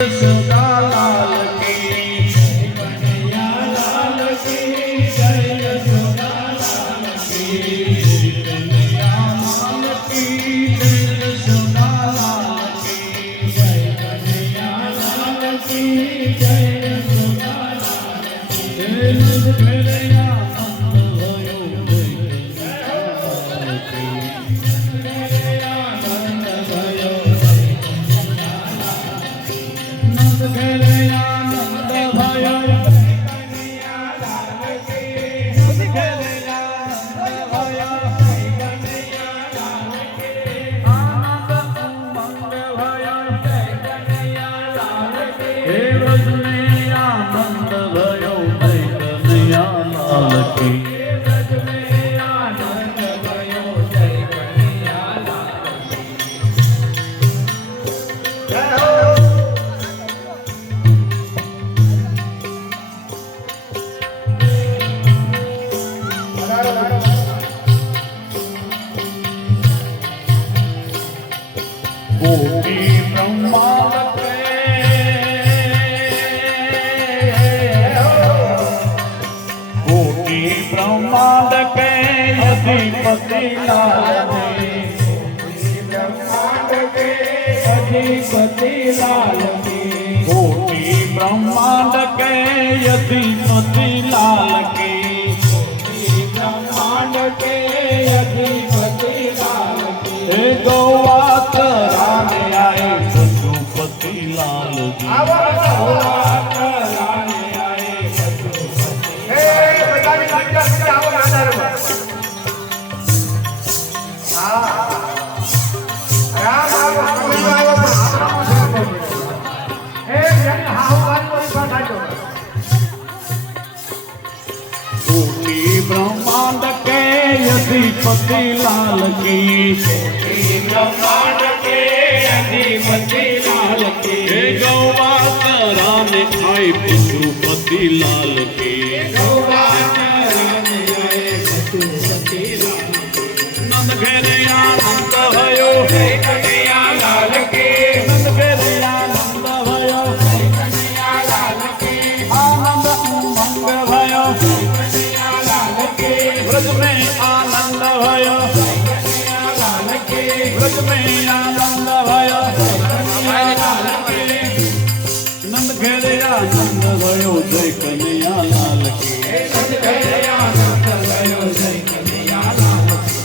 यशोदा लाल की जय, कन्हैया लाल की जय, यशोदा लाल की जय, कन्हैया लाल की जय, यशोदा लाल की जय, कन्हैया लाल की जय, यशोदा लाल की जय। मेरे आनंद भयो जय, कन्हैया लाल की मेरे आनंद भयो जय, कन्हैया लाल की नंद मेरे आनंद भयो कन्हैया लाल की नंद मेरे आनंद भयो कन्हैया लाल की आनंद उमंग भयो कन्हैया लाल की हे रज में आनंद भयो कन्हैया लाल की रज में आनंद भयो कन्हैया लाल की जय हो। कोटि ब्रह्मांड के कोटि ब्रह्मांड के अधिपति लाल ने ब्रह्मांड के अधिपति लाल की कोटि ब्रह्मांड के अधिपति लाल की ब्रह्मांड के अधिपति लाल की गौवा कराने आए पशुपति लाल जी गौवा कराने आए पशुपति कोटि ब्रह्मांड के अधिपति लाल की ब्रह्मांड के अधिपति लाल की गौवा कराने आए पशुपति लाल की गौवा कराने आए पशुपति लाल की नंद घेरे आनंद भयो कन्हैया लाल की नंद घेरे आनंद भयो कन्हैया लाल की आनंद उमंग भयो कन्हैया लाल की ब्रज में आनंद भयो कन्हैया लाल की ब्रज में आनंद भयो कन्हैया लाल की नंद घेरे आनंद भयो जय कन्हैया लाल की नंद घेरे आनंद भयो जय कन्हैया लाल की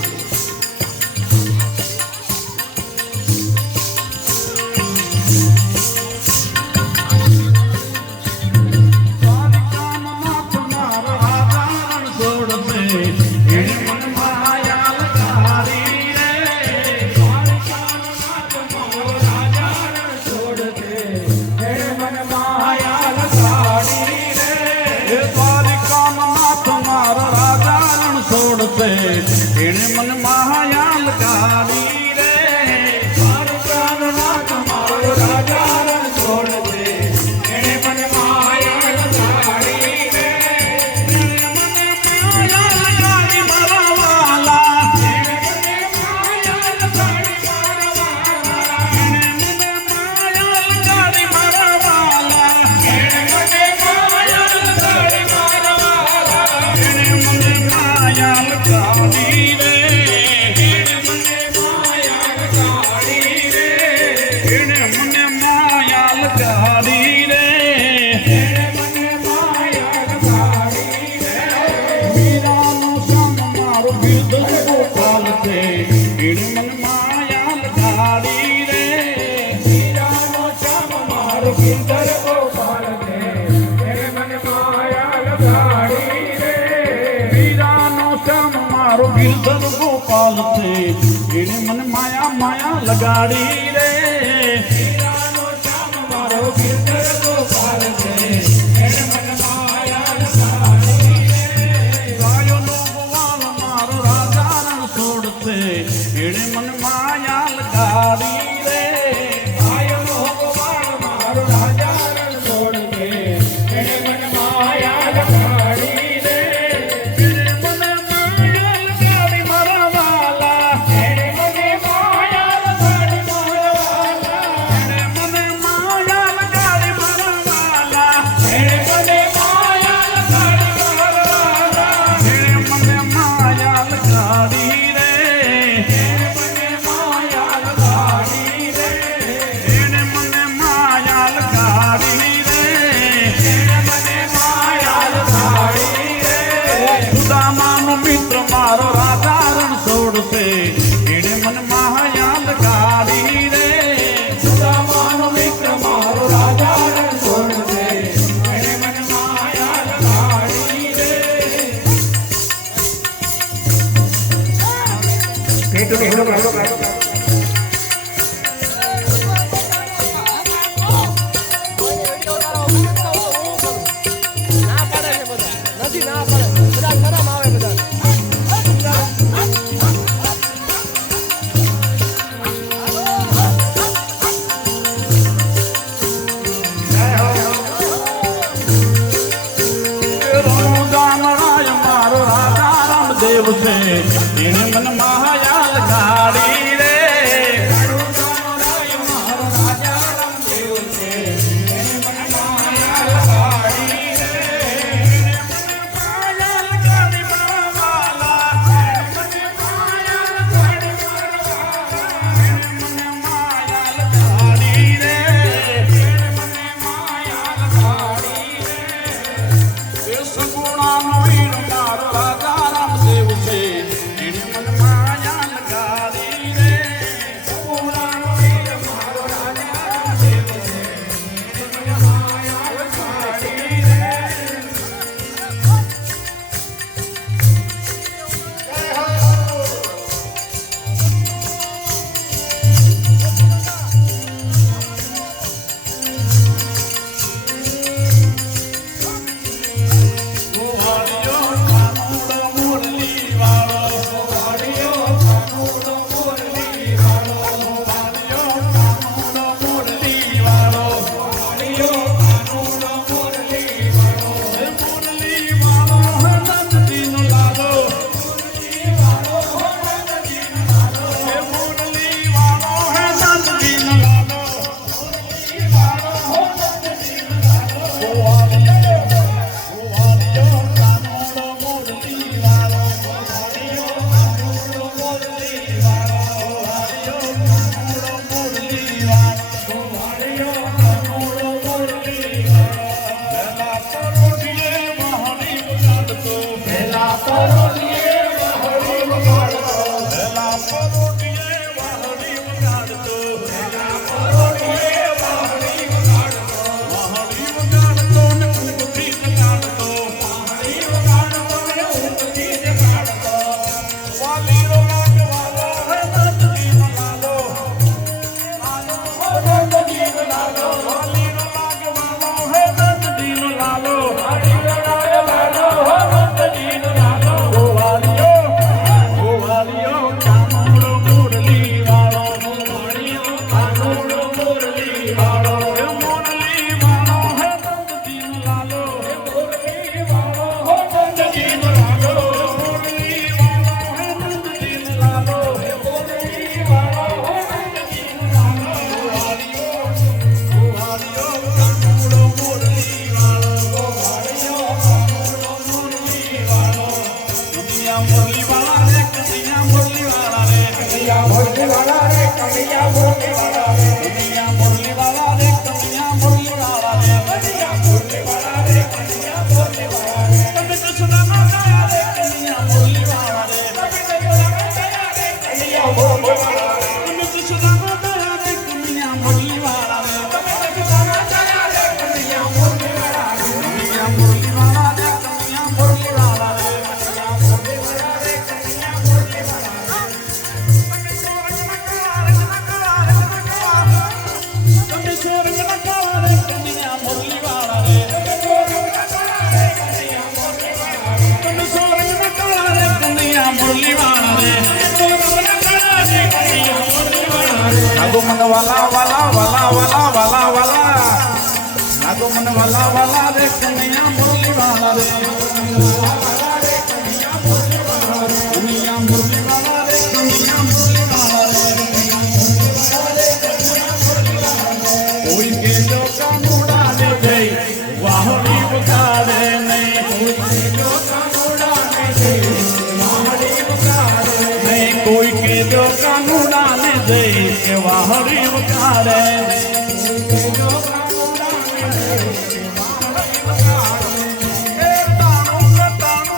मन माया लगारी रे द्वारका नाथ मारो राजा रण छोड़ दे तेरे मन माया लगारी रे तेरे मन माया लगारी मारा वाला तेरे मन माया लगारी मारा वाला तेरे मन माया लगारी मारा वाला तेरे मन माया लगारी मारा वाला तेरे मन माया लगारी गिरधर गोपाल थे इन्हें मन माया माया लगाड़ी रे मारो गिरधर गोपाल थे इन्हें मन माया लगाड़ी रे गायो लोग वाल मारो राजा रण छोड़ते इन्हें मन माया लगाड़ी रे गायो लोग वाल मारो राजा रण छोड़ते इन्हें मन माया लगाड़ी रे माया છે એને મન માયા લગાડી રે વાલા વાલા વાલા વાલા વાલા વાલા લાગો મને વાલા વાલા રે કન્યા મુરલી વાલા રે કન્યા મુરલી વાલા રે કન્યા મુરલી વાલા રે કોઈ કે જો કાનુડા દે જઈ વાહડી વગાડે નહીં કોઈ કે જો કાનુડા દે જઈ વાહડી વગાડે નહીં કોઈ કે જો કાનુડા ને જઈ કે વાહડી વગાડે